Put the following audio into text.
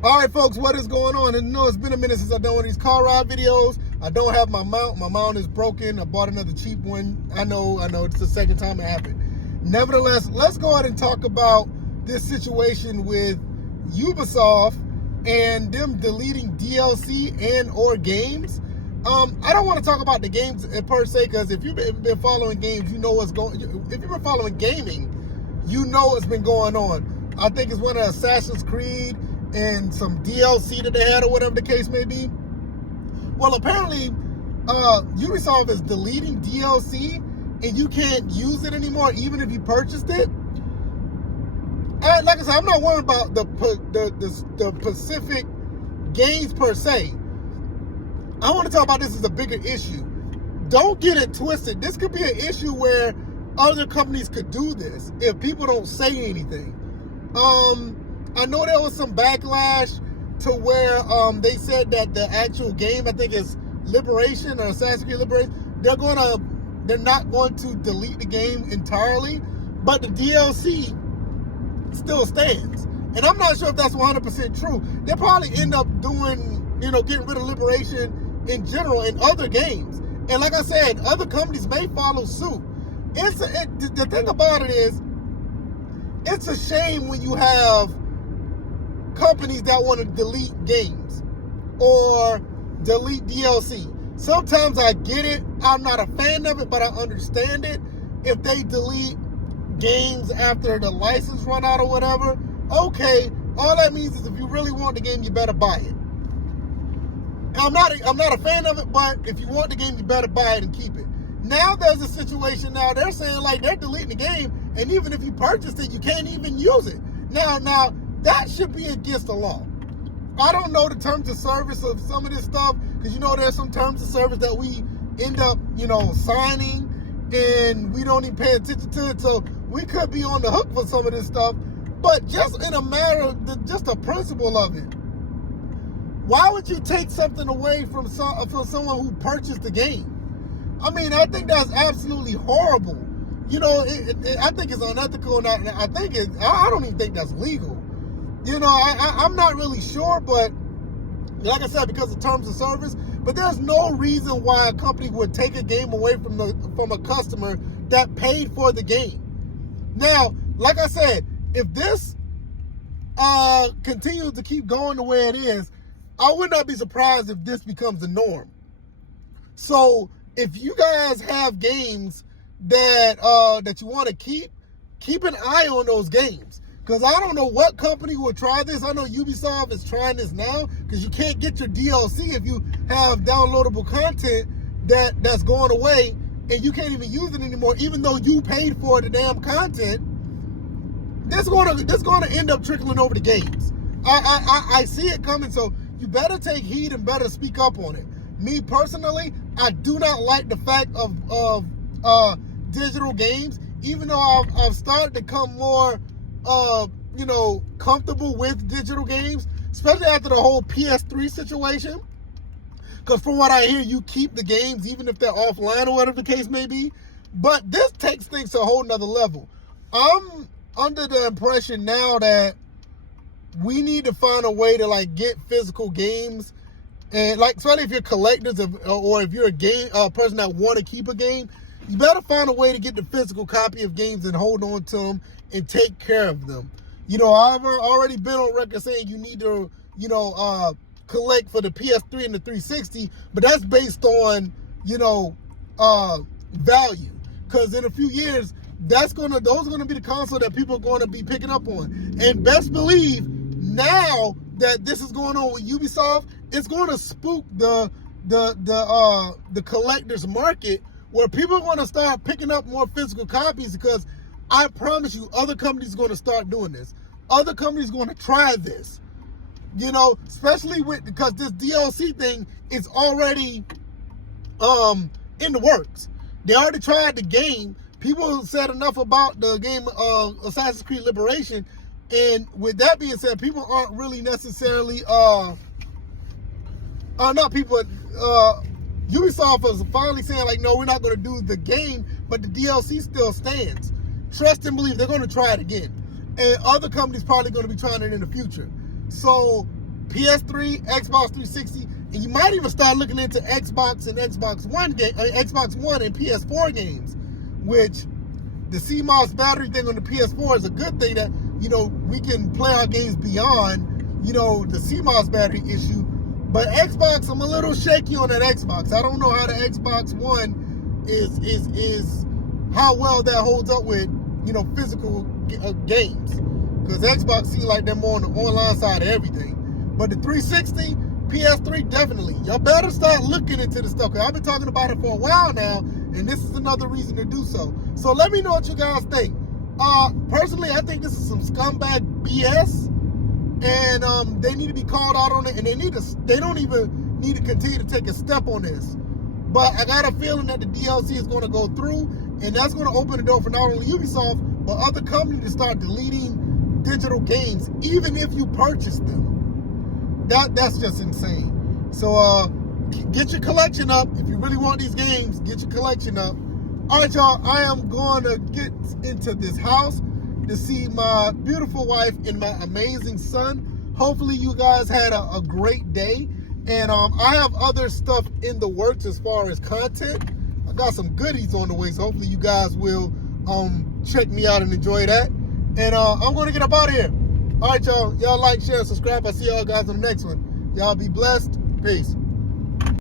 All right, folks, what is going on? And it's been a minute since I've done one of these car ride videos. I don't have my mount. My mount is broken. I bought another cheap one. I know. It's the second time it happened. Nevertheless, let's go ahead and talk about this situation with Ubisoft and them deleting DLC and or games. I don't want to talk about the games per se, because if you've been following games, you know what's going. If you've been following gaming, you know what's been going on. I think it's one of Assassin's Creed and some DLC that they had, or whatever the case may be. Well, apparently, Ubisoft is deleting DLC, and you can't use it anymore, even if you purchased it. And like I said, I'm not worried about the specific games per se. I want to talk about this as a bigger issue. Don't get it twisted. This could be an issue where other companies could do this if people don't say anything. I know there was some backlash to where they said that the actual game, I think it's Liberation or Assassin's Creed Liberation, they're not going to delete the game entirely, but the DLC still stands. And I'm not sure if that's 100% true. They'll probably end up doing, getting rid of Liberation in general in other games. And like I said, other companies may follow suit. The thing about it is, it's a shame when you have companies that want to delete games or delete DLC. Sometimes I get it. I'm not a fan of it, but I understand it. If they delete games after the license run out or whatever, okay. All that means is if you really want the game, you better buy it. I'm not a fan of it, but if you want the game, you better buy it and keep it. Now there's a situation now, they're saying like they're deleting the game, and even if you purchased it, you can't even use it. Now that should be against the law. I don't know the terms of service of some of this stuff, because there's some terms of service that we end up, signing, and we don't even pay attention to it, so we could be on the hook for some of this stuff. But just in a matter of just the principle of it, why would you take something away from someone who purchased the game? I mean, I think that's absolutely horrible. I think it's unethical, and I don't even think that's legal. I'm not really sure, but like I said, because of terms of service, but there's no reason why a company would take a game away from a customer that paid for the game. Now, like I said, if this continues to keep going the way it is, I would not be surprised if this becomes the norm. So if you guys have games that you want to keep an eye on those games. Because I don't know what company will try this. I know Ubisoft is trying this now, because you can't get your DLC if you have downloadable content that's going away, and you can't even use it anymore, even though you paid for the damn content. This going to end up trickling over the games. I see it coming, so you better take heed and better speak up on it. Me personally, I do not like the fact of digital games, even though I've started to come more comfortable with digital games, especially after the whole PS3 situation. Because from what I hear, you keep the games even if they're offline or whatever the case may be. But this takes things to a whole nother level. I'm under the impression now that we need to find a way to get physical games, and especially if you're collectors or if you're a person that want to keep a game, you better find a way to get the physical copy of games and hold on to them and take care of them. I've already been on record saying you need to, collect for the PS3 and the 360, but that's based on, value. Because in a few years, those are gonna be the console that people are going to be picking up on. And best believe, now that this is going on with Ubisoft, it's going to spook the collector's market, where people are going to start picking up more physical copies, because I promise you, other companies are going to start doing this. Other companies are going to try this. Especially because this DLC thing is already in the works. They already tried the game. People said enough about the game of Assassin's Creed Liberation, and with that being said, people aren't really necessarily Ubisoft is finally saying no, we're not going to do the game, but the DLC still stands. Trust and believe they're going to try it again. And other companies probably going to be trying it in the future. So PS3, Xbox 360, and you might even start looking into Xbox and Xbox One and PS4 games, which the CMOS battery thing on the PS4 is a good thing that, you know, we can play our games beyond, you know, the CMOS battery issue. But Xbox, I'm a little shaky on that Xbox. I don't know how the Xbox One is how well that holds up with, you know, physical games. Because Xbox seems like they're more on the online side of everything. But the 360, PS3, definitely. Y'all better start looking into this stuff. Because I've been talking about it for a while now, and this is another reason to do so. So let me know what you guys think. Personally, I think this is some scumbag BS. And they need to be called out on it. And they don't even need to continue to take a step on this. But I got a feeling that the DLC is going to go through. And that's going to open the door for not only Ubisoft, but other companies to start deleting digital games, even if you purchase them. That's just insane. So get your collection up. If you really want these games, get your collection up. All right, y'all, I am going to get into this house to see my beautiful wife and my amazing son. Hopefully you guys had a great day. And I have other stuff in the works as far as content. I got some goodies on the way, so hopefully you guys will check me out and enjoy that. And I'm going to get up out of here. All right, y'all. Y'all like, share, subscribe. I'll see y'all guys on the next one. Y'all be blessed. Peace.